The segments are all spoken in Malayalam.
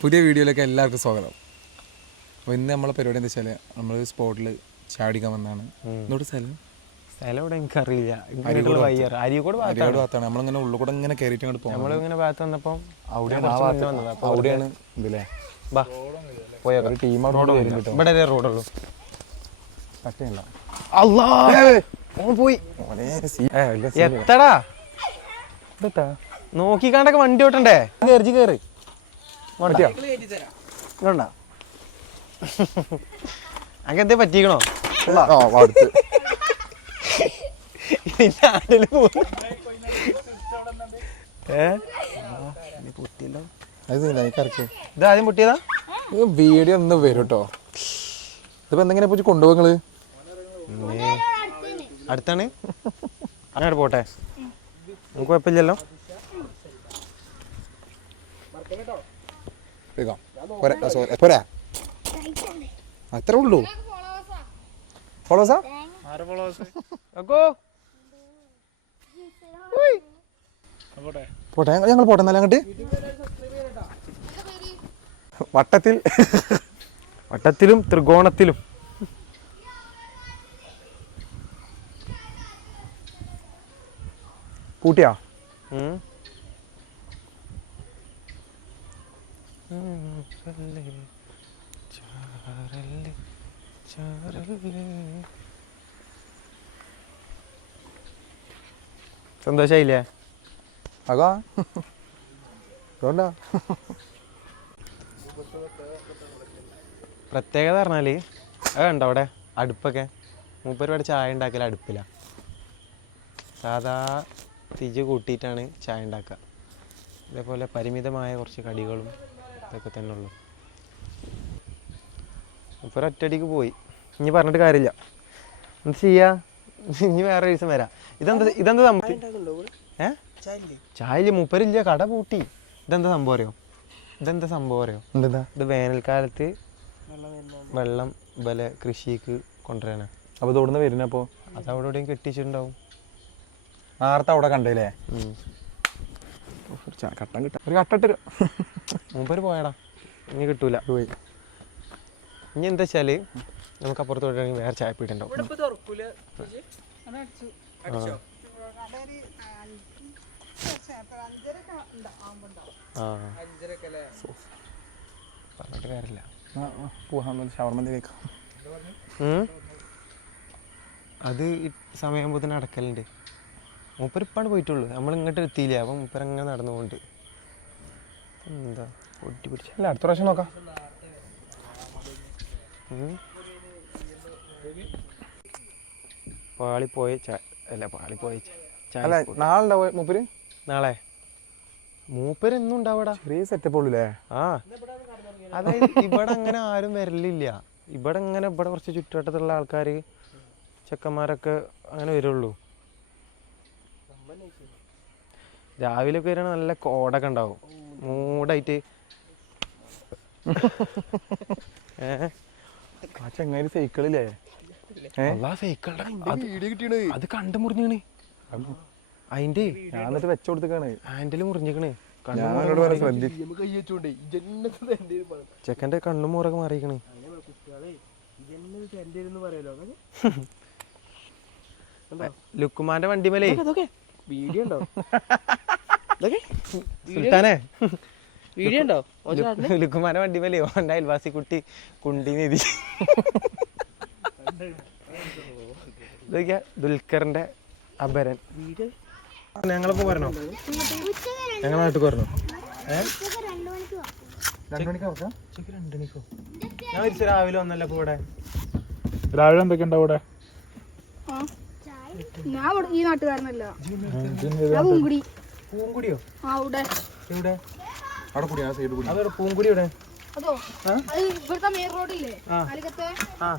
പുതിയ വീഡിയോയിലേക്ക് എല്ലാവർക്കും സ്വാഗതം. അപ്പോൾ ഇന്ന് നമ്മളെ പരിപാടി എന്താ വെച്ചാൽ നമ്മൾ സ്പോട്ടിൽ ചാടിക്കാൻ വന്നതാണ്. എന്നോട് സ്ഥലം ഇവിടെ എനിക്കറിയില്ല. അരിയോട് ഭാഗത്താണ്. നമ്മളിങ്ങനെ ഉള്ളിൽ കൂടെ ഇങ്ങനെ കയറിയിട്ട് അങ്ങോട്ട് പോകും. നമ്മളിങ്ങനെ ഭാഗത്ത് വന്നപ്പോൾ അവിടെയാണ് ഇതില്ലേ പോയ ടീം ഇവിടെ റോഡുള്ളൂ. പോയി എത്തടാ നോക്കിക്കാണ്ടൊക്കെ വണ്ടി ഓട്ടണ്ടേ? കയറി അങ്ങനത്തെ പറ്റിക്കണോ? ഇതാദ്യം പൊട്ടിയതാ. വീഡിയോ ഒന്ന് വരും കേട്ടോ. ഇതിപ്പോ എന്തെങ്കിലും പോയി കൊണ്ടുപോകുന്നത് അടുത്താണ്. അങ്ങനെ പോട്ടെ, നമുക്ക് കുഴപ്പമില്ലല്ലോ. അത്രേ ഉള്ളൂ. ഫോളോസാ പോട്ടെ, ഞങ്ങൾ പോട്ടെ എന്നാലും അങ്ങോട്ട് വട്ടത്തിലും ത്രികോണത്തിലും. കൂട്ടിയാ സന്തോഷായില്ലേ? അതാ പ്രത്യേകത പറഞ്ഞാല് അതുണ്ടോ അവിടെ അടുപ്പൊക്കെ മൂപ്പരിപാട് ചായ ഉണ്ടാക്കൽ അടുപ്പില്ല. സാധാ തിജ് കൂട്ടിയിട്ടാണ് ചായ ഉണ്ടാക്കുക. ഇതേപോലെ പരിമിതമായ കുറച്ച് കടികളും ഇതൊക്കെ തന്നെ ഉള്ളു. മൂപ്പര് ഒറ്റയടിക്ക് പോയി. ഇനി പറഞ്ഞിട്ട് കാര്യമില്ല. എന്ത് ചെയ്യാ, ഇനി വേറെ ദിവസം വരാം. ഇതെന്താ സംഭവം? ചായയില് മൂപ്പരില്ല, കട പൂട്ടി. ഇതെന്താ സംഭവം അറിയോ? എന്താ ഇത് വേനൽക്കാലത്ത് വെള്ളം കൃഷിക്ക് കൊണ്ടുവരാനാ. അപ്പൊ ഇതോടുന്ന് വരുന്ന അപ്പോ അതവിടെ എവിടെയും കെട്ടിച്ചിട്ടുണ്ടാവും. നേരത്തെ അവിടെ കണ്ടല്ലേ കട്ടൻ കിട്ടാ ഒരു കട്ടിട്ട് മൂപ്പര് പോയടാ, ഇനി കിട്ടൂല. പോയി. ഇനി എന്താ വെച്ചാല് നമുക്ക് അപ്പുറത്ത് പോയിട്ടുണ്ടെങ്കിൽ വേറെ ചായ പീട്ടുണ്ടാവും. പറഞ്ഞിട്ട് കാര്യമില്ല. അത് സമയമാകുമ്പോൾ തന്നെ അടക്കലുണ്ട്. മൂപ്പര് ഇപ്പാണ് പോയിട്ടുള്ളൂ, നമ്മൾ ഇങ്ങോട്ട് എത്തിയില്ല. അപ്പം മൂപ്പരങ്ങനെ നടന്നുകൊണ്ട് എന്താ പൊട്ടി പിടിച്ചല്ല. അടുത്ത പ്രാവശ്യം നോക്കാം. പാളിപ്പോയ നാളെ മൂപ്പര് നാളെ മൂപ്പര് എന്നും ഉണ്ടാവടാ. ചെറിയ സെറ്റപ്പ് ഉള്ളൂല്ലേ? ആ, അതായത് ഇവിടെ അങ്ങനെ ആരും വരലില്ല. ഇവിടെ കുറച്ച് ചുറ്റുവട്ടത്തുള്ള ആൾക്കാർ ചെക്കന്മാരൊക്കെ അങ്ങനെ വരുള്ളൂ. രാവിലെ ഒക്കെ വരണ നല്ല കോടൊക്കെ ഉണ്ടാവും, മൂടായിട്ട്. ആ ചങ്ങായി സൈക്കിളില്ലേ? അത് കണ്ടു മുറിഞ്ഞാണ്. അതിന്റെ ഞാൻ എന്നിട്ട് വെച്ചുകൊടുത്തേക്കാണ്. ഹാൻഡില് മുറിഞ്ഞിക്കണ്. ചെക്കൻ്റെ കണ്ണും മൂറൊക്കെ മാറിയിക്കണ്. ലുക്കുമാന്റെ വണ്ടിമേലേ സുൽത്താനെ ലുക്കുമാന്റെ വണ്ടിമേലേ ഓന്റെ അയൽവാസി കുട്ടി കുണ്ടി നിധി ഇതൊക്കെയാ ദുൽഖറിന്റെ അപരൻ. ഞങ്ങളിപ്പോ വരണോ? ഞങ്ങളെ നാട്ടിൽ വരണോ? 2 മണിക്കോ? ഞാൻ വിളിച്ച രാവിലെ വന്നല്ലോ. ഇപ്പൊ ഇവിടെ രാവിലെ എന്തൊക്കെ ഉണ്ടാവും ഇവിടെ? ഞാൻ ഈ നാട്ടുകാരനല്ല. പൂങ്കുടിയോ? എവിടെ? അവിടെ പൂങ്കുടി എവിടെ? അതോ ഇവിടുത്തെ മെയിൻ റോഡില്ലേ അലിക്കത്തെ,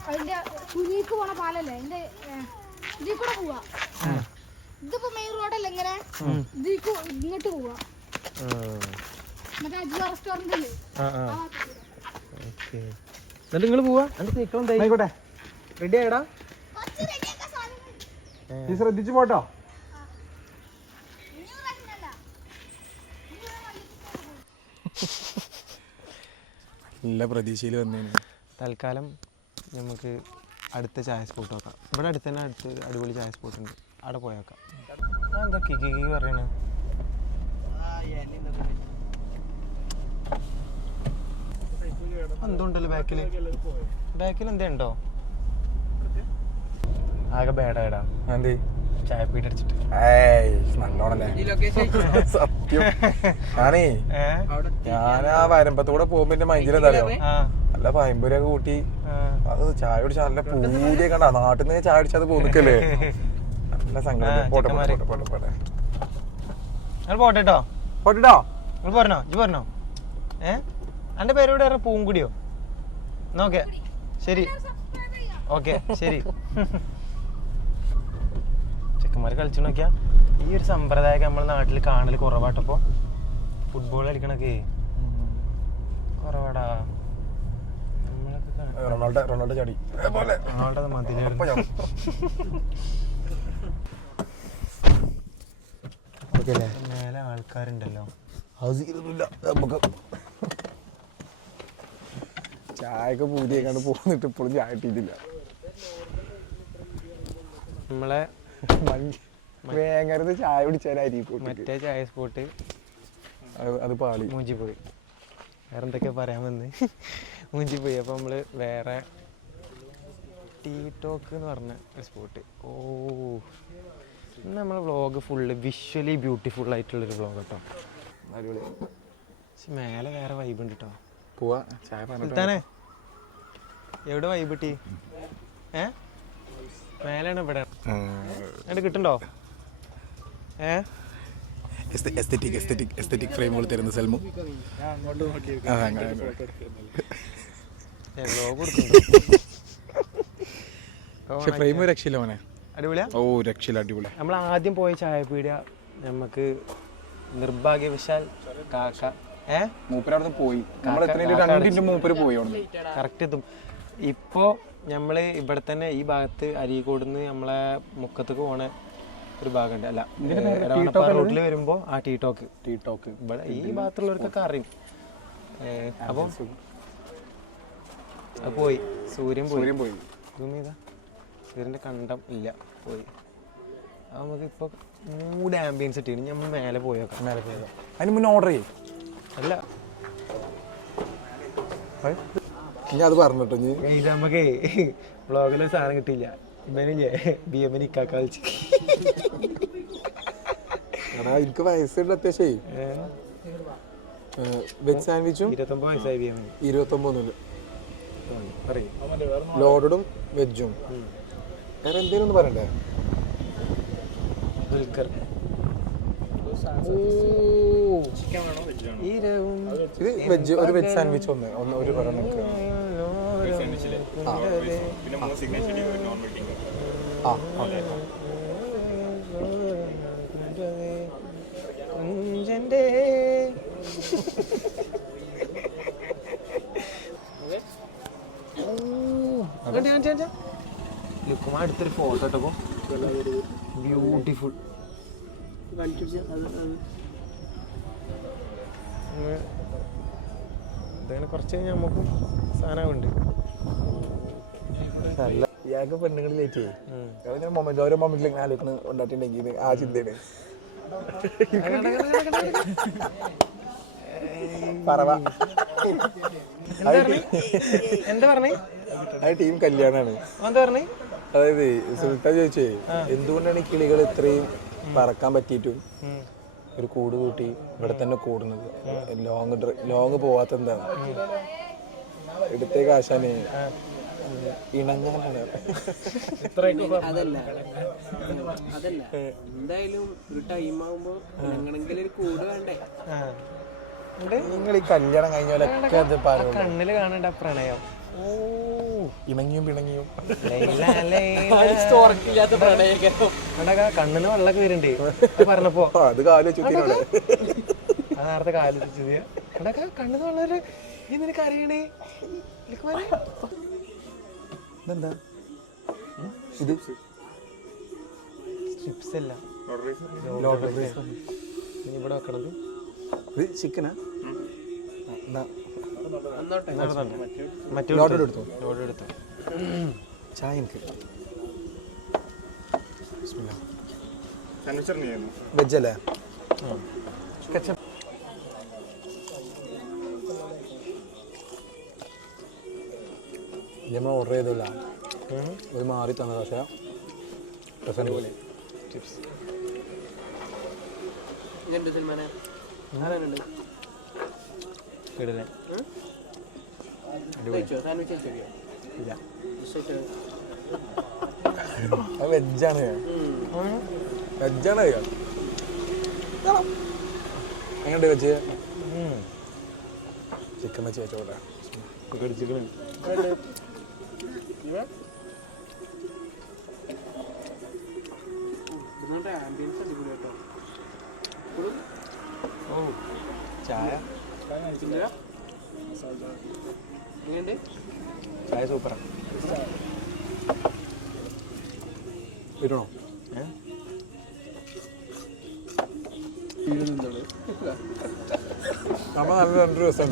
അതിന്റെ കുഞ്ഞിക്ക് പോണ പാലല്ലേ, അതിന്റെ ഇതിൽ കൂടെ പോവാ. ഇതിപ്പോ മെയിൻ റോഡല്ലേ, ഇങ്ങനെ ഇങ്ങോട്ട് പോവാ. മറ്റേ അജിയ റെസ്റ്റോറന്റ് അല്ലേ? എന്നിട്ട് നിങ്ങള് പോവാ? ആയിക്കോട്ടെ, റെഡി ആയടാ? ശ്രദ്ധിച്ചു പോട്ടോ. നല്ല പ്രതീക്ഷയിൽ വന്നേന്. തൽക്കാലം നമുക്ക് അടുത്ത ചായ സ്പോട്ട് നോക്കാം. ഇവിടെ അടുത്ത് തന്നെ അടിപൊളി ചായ സ്പോട്ട് ഉണ്ട്, അവിടെ പോയേക്കാം. എന്താ കിക്കി പറയണേ? എന്തുണ്ടല്ലോ ബാക്കിൽ എന്തേ ഉണ്ടോ? ആകെ ബേഡാ എന്ത് ചായ പീടി അടിച്ചിട്ട്. നല്ലോണല്ലേ സത്യം. ഞാൻ ആ വരമ്പത്തൂടെ പോകുമ്പോ എന്റെ മൈൻഡിലെന്താ നല്ല പയമ്പൂരൊക്കെ കൂട്ടി അത് ചായ കുടിച്ചാൽ നല്ല പൂതിയൊക്കെ കണ്ടാ. നാട്ടിൽ നിന്ന് ചായ കുടിച്ചാൽ പോന്നിക്കല്ലേ നല്ല സങ്കടം. പോട്ടെ പോട്ടോ പോട്ടോ നിങ്ങൾ പറഞ്ഞോ ഇജ്ജ് പറഞ്ഞോ? എൻ്റെ പേരോട് പറഞ്ഞ പൂങ്കുടിയോ? നോക്കെ ശരി, ഓക്കെ ശരി. ചെക്കന്മാർ കളിച്ചു നോക്കിയാ ഈ ഒരു സമ്പ്രദായമൊക്കെ നമ്മുടെ നാട്ടിൽ കാണൽ കുറവാട്ടപ്പോ. ഫുട്ബോൾ കളിക്കണൊക്കെ കുറവാടാ. റൊണാൾഡോ ചാടി റൊണാൾഡോ മതിലായിരുന്നു. മേലെ ആൾക്കാരുണ്ടല്ലോ. നമുക്ക് ചായക്ക് പൂതിയൊക്കെ പോന്നിട്ട് ഇപ്പോഴും ചായ കിട്ടിയിട്ടില്ല. നമ്മളെ വേങ്ങരത് ചായ കുടിച്ചാലായിരിക്കും മറ്റേ ചായ സ്പോട്ട് അത് പാളി മൂഞ്ചി പോയി. വേറെ എന്തൊക്കെയാ പറയാൻ വന്ന് മൂഞ്ചി പോയി. അപ്പോൾ നമ്മൾ വേറെ ടീ ടോക്ക് എന്ന് പറഞ്ഞ ഒരു സ്പോട്ട്. ഇന്ന് നമ്മളെ വ്ളോഗ് ഫുള്ള് വിഷ്വലി ബ്യൂട്ടിഫുൾ ആയിട്ടുള്ളൊരു വ്ളോഗ് കേട്ടോ. അടിപൊളി. പക്ഷെ മേലെ വേറെ വൈബ് ഉണ്ട് കേട്ടോ. പോവാ ചായ സുൽത്താനെ എവിടെ വൈബ് കിട്ടി? മേലാണ് ഇവിടെ എന്നിട്ട് കിട്ടുണ്ടോ? എസ്തെറ്റിക് ഫ്രെയിമുകൾ തരുന്ന സൽമു ഫ്രെയിം രക്ഷയില്ല മോനെ. അടിപൊളിയാ. ഓ രക്ഷയില്ല, അടിപൊളി. നമ്മൾ ആദ്യം പോയ ചായപ്പീടിയ നമുക്ക് നിർഭാഗ്യവശാൽ കാക്ക മൂപ്പരവിടെ പോയി. മൂപ്പര് പോയി കറക്റ്റ് എത്തും. ഇപ്പോൾ നമ്മൾ ഇവിടെ തന്നെ ഈ ഭാഗത്ത് അരീക്കോടുന്ന് നമ്മളെ മുക്കത്തേക്ക് പോണ ഒരു ഭാഗമുണ്ട്. അല്ല റോഡിൽ വരുമ്പോൾ ആ ടീ ടോക്ക് ഇവിടെ ഈ ഭാഗത്തുള്ളവർക്കൊക്കെ അറിയും. അപ്പം അത് പോയി. സൂര്യൻ പോയി. സൂര്യൻ്റെ കണ്ടം ഇല്ല, പോയി. അത് നമുക്കിപ്പോൾ മൂഡ് ആംബിയൻസ് ഇട്ടിട്ട് നമ്മൾ മേലെ പോയേക്കാം. അതിന് മുന്നേ ഓർഡർ ചെയ്യും. അല്ല ഞാൻ അത് പറഞ്ഞിട്ടോ. ഇത് നമുക്ക് വ്ളോഗിലൊരു സാധനം കിട്ടിയില്ല. ഇവനില്ലേ BM ഇക്കാക്ക കളിച്ച് എനിക്ക് വയസ്സുണ്ട് അത്യാവശ്യം. വെജ് സാൻഡ്വിച്ചും 29 വയസ്സായി BM. 29 ലോഡും വെജും. വേറെ എന്തേലും ഒന്ന് പറയണ്ടേ? ദുൽഖർ ഇത് വെജ്, ഒരു വെജ് സാൻഡ്വിച്ച് ഒന്ന് ഒരു പറയാം നമുക്ക്. അടുത്തൊരു ഫോട്ടോ ഇട്ടപ്പോ ബ്യൂട്ടിഫുൾ. ഇതങ്ങനെ കുറച്ച് കഴിഞ്ഞാൽ നമുക്കും സാധനമുണ്ട്. ഇയാൾക്ക് പെണ്ണുങ്ങളിലേക്ക് ഓരോ മൊമെന്റിലേക്ക് ആലോചിക്കണം ഉണ്ടായിട്ടുണ്ടെങ്കിൽ ആ ചിന്തയാണ്. എന്താ പറഞ്ഞേ? അത് ടീം കല്യാണാണ്. എന്താ പറഞ്ഞേ? അതായത് സുൽത്താൻ ചോദിച്ചേ എന്തുകൊണ്ടാണ് ഈ കിളികൾ ഇത്രയും പറക്കാൻ പറ്റിയിട്ടും ഒരു കൂട് കൂട്ടി ഇവിടെ തന്നെ കൂടുന്നത്, ലോങ് പോവാത്ത എന്താണ്? ഇടത്തേക്ക് ആശാന് ഇണങ്ങാനാണ്. അതല്ല എന്തായാലും ഒരു ടൈം ആകുമ്പോ ഒരു കൂട് വേണ്ടേ? നിങ്ങൾ ഈ കല്യാണം കഴിഞ്ഞാലൊക്കെ അത് പറയും. കണ്ണില് കാണണ്ട പ്രണയം. ഇണങ്ങിയും പിണങ്ങിയും കണ്ണിന് വെള്ളമൊക്കെ വരുന്നുണ്ട് പറഞ്ഞപ്പോ. അത് കാല് ചുറ്റിനോടെ അത് നേരത്തെ കാല് ചുറ്റിയ കണ്ണിന് വെള്ളം. ഈ നിനക്ക് അറിയണേ ഇതെന്താ? ഇത് സ്ട്രിപ്സ് അല്ല, ഇവിടെ വെക്കണത്. ഇത് ചിക്കനാ? മറ്റേ ലോഡ് എടുത്തു. ലോഡ് എടുത്തു. ചായ എനിക്ക് വെജല്ലേ? നമ്മൾ ഓർഡർ ചെയ്തില്ല, ഒരു മാറി തന്നത്. പക്ഷേ ടിപ്സ് ഇടല്ലേ? ഇല്ല, അത് വെജാണ്. വെജാണ് എങ്ങനെയുണ്ട് വെച്ച്? ചിക്കൻ വെച്ച് വെച്ചോട്ടെ. ചിക്കൻ ചായ ചായ സൂപ്പറാണ്. ഇടണോ? നമ്മ നല്ല 2 ദിവസം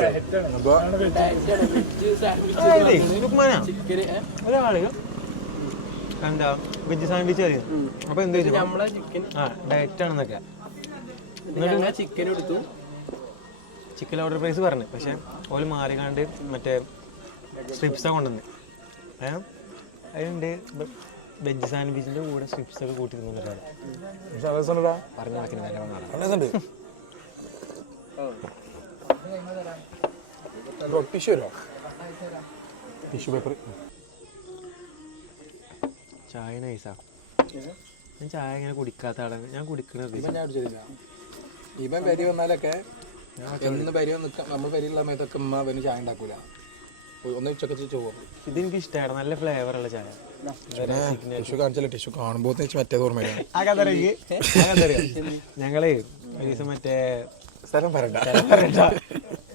ഒരാള് എന്താ വെജ് സാൻഡ്വിച്ച് അറിയാം. അപ്പൊ എന്ത് ഡയറ്റ് ആണെന്നൊക്കെ ചിക്കൻ എടുത്തു. ചിക്കൻ ഓർഡർ പ്രൈസ് പറഞ്ഞു. പക്ഷെ ഓല് മാറിക്കാണ്ട് മറ്റേ സ്ട്രിപ്സാണ് കൊണ്ടുവന്ന്. അതുകൊണ്ട് വെജ് സാൻഡ്വിച്ചിന്റെ കൂടെ സ്ട്രിപ്സ് ഒക്കെ കൂട്ടി തിന്നിട്ടാണ് പറഞ്ഞ കണക്കിന് വില വന്നാണ്. Tissue paper. ചായ നൈസാ. ഞാൻ ചായ ഇങ്ങനെ കുടിക്കാത്ത ആളാണ്. ഞാൻ കുടിക്കണത് ഇവൻ പരി വന്നാലൊക്കെ എന്ന് പരി നിൽക്കാം. നമ്മൾ പരിയുള്ള സമയത്തൊക്കെ ഉമ്മ അവന് ചായ ഉണ്ടാക്കൂല. ഒന്ന് ഉച്ചക്ക് ചോറും. ഇതെനിക്ക് ഇഷ്ടമാണ്. നല്ല ഫ്ലേവറുള്ള ചായ. ടിഷ്യൂ കാണിച്ചാലേ ടിഷ്യൂ കാണുമ്പോൾ മറ്റേത് ഓർമ്മയില്ല. ഞങ്ങള് ഒരു ദിവസം മറ്റേ സ്ഥലം പറയണ്ട,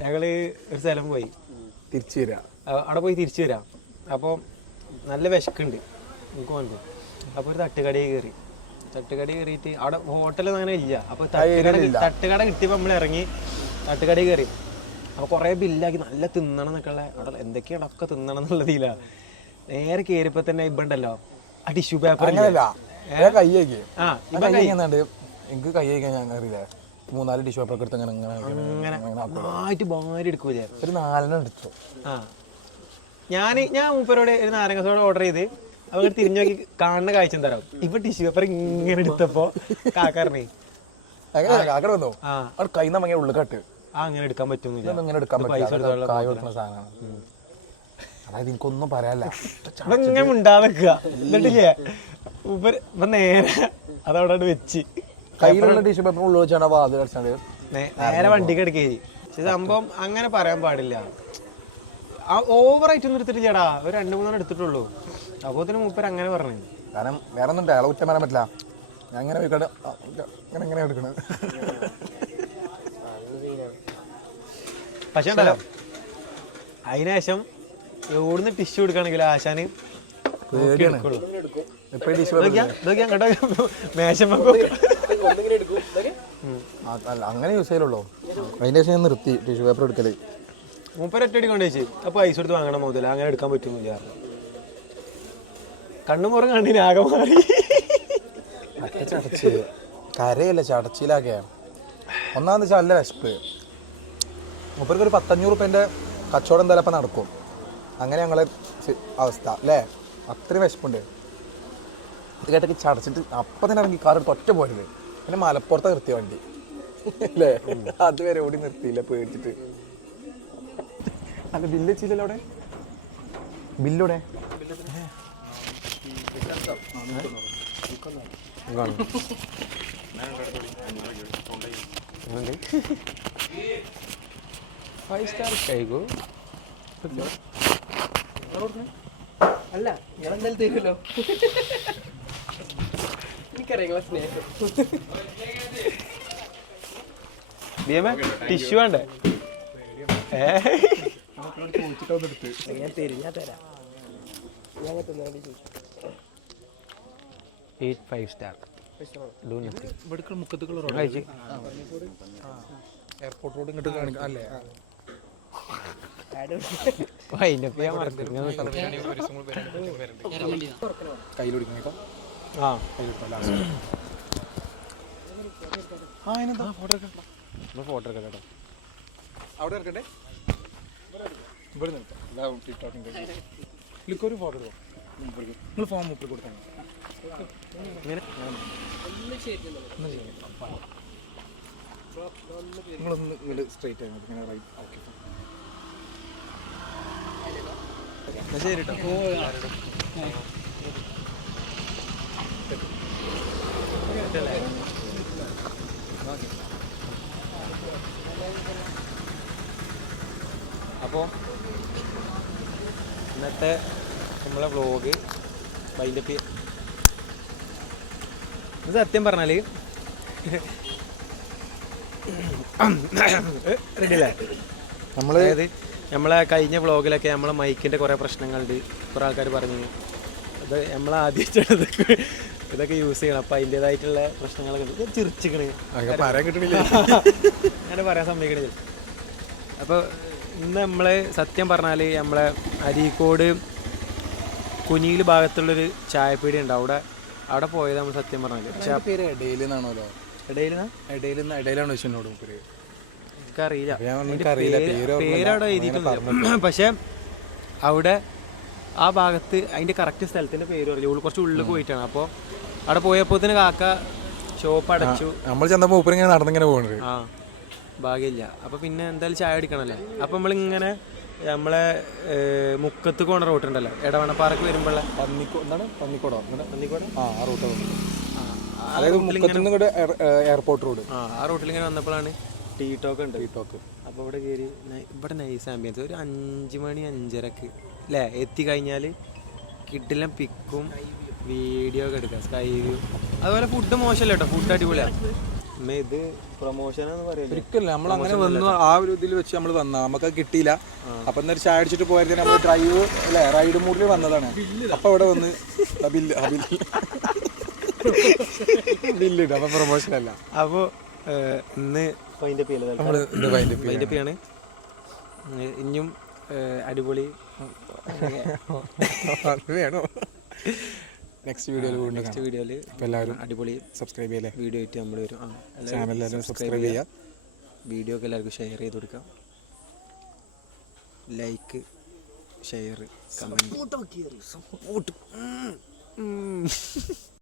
ഞങ്ങള് ഒരു സ്ഥലം പോയി തിരിച്ചു വരാം. അവിടെ പോയി തിരിച്ചു വരാം. അപ്പോൾ നല്ല വിശക്കുണ്ട് എനിക്ക് തോന്നുന്നു. അപ്പോൾ ഒരു തട്ടുകടയിൽ കയറി. തട്ടുകടയിൽ കയറിയിട്ട് അവിടെ ഹോട്ടലൊന്നും അങ്ങനെ ഇല്ല. അപ്പോൾ തട്ടുകട കിട്ടിയപ്പോൾ നമ്മൾ ഇറങ്ങി തട്ടുകടയിൽ കയറി. അപ്പോൾ കുറേ ബില്ലാക്കി നല്ല തിന്നണം എന്നൊക്കെ ഉള്ള അവിടെ എന്തൊക്കെയാണ് ഒക്കെ തിന്നണം എന്നുള്ളതില്ല. നേരെ കയറിയപ്പോൾ തന്നെ ഇബണ്ടല്ലോ ആ ടിഷ്യൂ പേപ്പർ. എനിക്ക് കൈ കഴിക്കാൻ ഞാൻ അറിയില്ല. 3-4 ടിഷ്യൂ പേപ്പർ ഒക്കെ എടുത്ത് നന്നായിട്ട് ഭാര്യ എടുക്കുക. ഒരു 4 എടുത്തു. ഞാൻ മൂപ്പരോട് ഒരു നാരങ്ങ സോഡ ഓർഡർ ചെയ്ത് അവർ തിരിഞ്ഞു നോക്കി കാണുന്ന കാഴ്ച തരാം. ഇപ്പൊ ടിഷ്യൂ പേപ്പർ ഇങ്ങനെ എടുത്തപ്പോ കാക്കാറിനെ കാക്കട വന്നോ കൈ നമ്മ ഉള്ളു കട്ട് അങ്ങനെ എടുക്കാൻ പറ്റുന്നില്ല. ഇങ്ങനെ എടുക്കാൻ പറ്റില്ല. കായ് കൊടുക്കുന്ന സാധനമാണ്. അതായത് എനിക്കൊന്നും പറയാനില്ല. അതങ്ങനെ ഉണ്ടാക്കുക. എന്നിട്ടില്ലേ ഇപ്പൊ നേരെ അതവിടെ വെച്ച് കയ്യിലുള്ള ടിഷ്യൂ പേപ്പർ ഉള്ളു വെച്ചാണ് വാതിൽ അടിച്ചാണ്ട് നേരെ വണ്ടിക്ക് എടുക്കുകയും. പക്ഷെ സംഭവം അങ്ങനെ പറയാൻ പാടില്ല. ഓവറായിട്ടൊന്നും എടുത്തിട്ട് ചേടാ ഒരു 2-3 എടുത്തിട്ടുള്ളൂ. അപ്പോൾ തന്നെ മൂപ്പർ അങ്ങനെ പറഞ്ഞു. കാരണം വേറെ ഒന്നും അയാളെ കുറ്റം പറയാൻ പറ്റില്ല. ഞാൻ ഇങ്ങനെ പോയിക്കോട്ടെ ഇങ്ങനെ എടുക്കണത്. പക്ഷെ ഉണ്ടല്ലോ അതിനുശേഷം എവിടുന്ന് ടിഷ്യൂ എടുക്കുകയാണെങ്കിൽ ആശാന് അങ്ങനെ യൂസ് ചെയ്യലുള്ളൂ. അതിന്റെ ശേഷം ഞാൻ നിർത്തി ടിഷ്യൂ പേപ്പർ എടുക്കല്. മൂപ്പരൊറ്റടി കൊണ്ട് വെച്ച് അപ്പോൾ പൈസ എടുത്ത് വാങ്ങണം മുതല അങ്ങനെ എടുക്കാൻ പറ്റുന്നില്ല. കണ്ണുമുറം കണ്ണിന് ആകെ മാറി. ചടച്ച് കരയല്ല ചടച്ചിലാക്കിയ. ഒന്നാമത് വെച്ചാൽ നല്ല വിശപ്പ്. മൂപ്പർക്ക് ഒരു 500 റുപ്യൻ്റെ കച്ചവടം എന്തായാലും അപ്പം നടക്കും. അങ്ങനെ ഞങ്ങളെ അവസ്ഥ അല്ലേ. അത്രയും വിശപ്പുണ്ട്. ഇത് കേട്ടൊക്കെ ചടച്ചിട്ട് അപ്പം തന്നെ ഇറങ്ങി കാർ എടുത്ത് ഒറ്റ പോരുത്. പിന്നെ മലപ്പുറത്ത് നിർത്തിയ വണ്ടി അല്ലേ. അതുവരെ ഓടി നിർത്തിയില്ല പേടിച്ചിട്ട്. അല്ല ബില്ല് വെച്ചില്ലല്ലോ അവിടെ. ബില്ലൂടെ ഫൈവ് സ്റ്റാർ കഴിക്കൂ. അല്ല ഞാൻ എന്തായാലും തരുമല്ലോ. എനിക്കറിയാം സ്നേഹം. ടിഷ്യൂ വേണ്ടേ? ഞാൻ തരും, ഞാൻ തരാം. ഞാൻ 5 സ്റ്റാർ എയർപോർട്ട് റോഡ് ഇങ്ങോട്ട് കാണിക്കാം അല്ലേ. വൈൻഡപ്പ് ചെയ്യാൻ മറന്നു. കയ്യിലൊടിക്കണേക്കാം. ആ കയ്യിലെടുക്കാം ലാസ്റ്റ്. ഫോട്ടോ എടുക്കാം കേട്ടോ. അവിടെ ഇറക്കട്ടെ. ഇവിടെ നിർത്താം. ഒരു ഫോട്ടോ എടുക്കാം. നിങ്ങൾ ഫോം മുപ്പിൽ കൊടുത്താൽ ഇങ്ങനെ നിങ്ങളൊന്ന് ഇങ്ങോട്ട് സ്ട്രൈറ്റ് ആയി ഇങ്ങനെ റൈറ്റ്. ഓക്കെ ശരി കേട്ടോ. അപ്പോൾ ഇന്നത്തെ നമ്മളെ വ്ളോഗ് വൈൻഡപ്പ് ചെയ്യാം. ഇത് സത്യം പറഞ്ഞാൽ റെഡി അല്ലേ? അതായത് നമ്മളെ കഴിഞ്ഞ വ്ളോഗിലൊക്കെ നമ്മളെ മൈക്കിൻ്റെ കുറേ പ്രശ്നങ്ങളുണ്ട്. കുറേ ആൾക്കാർ പറഞ്ഞു അത് നമ്മളാദ്യമായിട്ടാണ് ഇതൊക്കെ യൂസ് ചെയ്യണം. അപ്പം അതിൻ്റേതായിട്ടുള്ള പ്രശ്നങ്ങളൊക്കെ ഉണ്ട്. ചിരിച്ചിക്കണ് പറയാൻ കിട്ടണില്ല. അങ്ങനെ പറയാൻ സമ്മതിക്കണില്ല. അപ്പോൾ ഇന്ന് നമ്മൾ സത്യം പറഞ്ഞാൽ നമ്മളെ അരീക്കോട് കുനിയിൽ ഭാഗത്തുള്ളൊരു ചായപ്പീടി ഉണ്ട്. അവിടെ പോയത് നമ്മൾ സത്യം പറഞ്ഞാൽ പേര് ഇടയിൽ നിന്നാണല്ലോ. ഇടയിലാണ് വിഷുവിനോട് പേര്. എനിക്കറിയില്ല പേര് പേരവിടെ എഴുതിയിട്ടൊന്നുമില്ല. പക്ഷെ അവിടെ ആ ഭാഗത്ത് അതിൻ്റെ കറക്റ്റ് സ്ഥലത്തിൻ്റെ പേര് പറയില്ല. കുറച്ച് ഉള്ളിൽ പോയിട്ടാണ്. അപ്പോൾ അവിടെ പോയപ്പോൾ തന്നെ കാക്ക ഷോപ്പ് അടച്ചു. നമ്മൾ ചെന്നപ്പോൾ മൂപ്പര് ഇങ്ങനെ നടന്നിങ്ങനെ പോകുന്നത്. ആ ഭാഗ്യമില്ല. അപ്പോൾ പിന്നെ എന്തായാലും ചായ അടിക്കണമല്ലോ. അപ്പോൾ നമ്മളിങ്ങനെ നമ്മളെ മുക്കത്ത് പോണ റൂട്ടുണ്ടല്ലോ, എടവണ്ണപ്പാറക്ക് വരുമ്പോഴുള്ള പന്നിക്കോടോ ആ റൂട്ട്. അതായത് എയർപോർട്ട് റോഡ്. ആ റൂട്ടിൽ ഇങ്ങനെ വന്നപ്പോഴാണ് ടീ ടോക്ക് ഉണ്ട്. അപ്പോൾ ഇവിടെ കയറി ഇവിടെ നൈസ് ആംബിയൻസ്. ഒരു 5 മണി 5:30 അല്ലേ എത്തിക്കഴിഞ്ഞാൽ കിട്ടില്ല പിക്കും വീഡിയോ ഒക്കെ എടുക്കാം. Sky view. അതുപോലെ ഫുഡ് മോശമല്ല കേട്ടോ, ഫുഡ് അടിപൊളിയാണ്. ഇത് പ്രൊമോഷനാന്ന് പറയുന്നത് ഒരിക്കലും നമ്മൾ അങ്ങനെ വന്നു. ആ ഒരു ഇതിൽ വെച്ച് നമ്മൾ വന്ന നമുക്ക് കിട്ടിയില്ല. അപ്പൊ എന്തായാലും ചായ അടിച്ചിട്ട് പോയത് നമ്മൾ ഡ്രൈവ് അല്ലെ റൈഡ് മൂഡിൽ വന്നതാണ്. അപ്പൊ ഇവിടെ വന്ന് ബില്ലുണ്ട്. അപ്പൊ പ്രൊമോഷൻ അല്ല. അപ്പോൾ ഇന്ന് വൈൻഡപ്പ് ചെയ്യാണ്. ഇനിയും അടിപൊളി വേണോ നെക്സ്റ്റ് വീഡിയോയിൽ എല്ലാവരും അടിപൊളി സബ്സ്ക്രൈബ് ചെയ്യല്ലേ. വീഡിയോ ആയിട്ട് നമ്മൾ വരും. ചാനൽ എല്ലാവരും സബ്സ്ക്രൈബ് ചെയ്യുക. വീഡിയോ ഒക്കെ എല്ലാവർക്കും ഷെയർ ചെയ്ത് കൊടുക്കാം. Like share comment.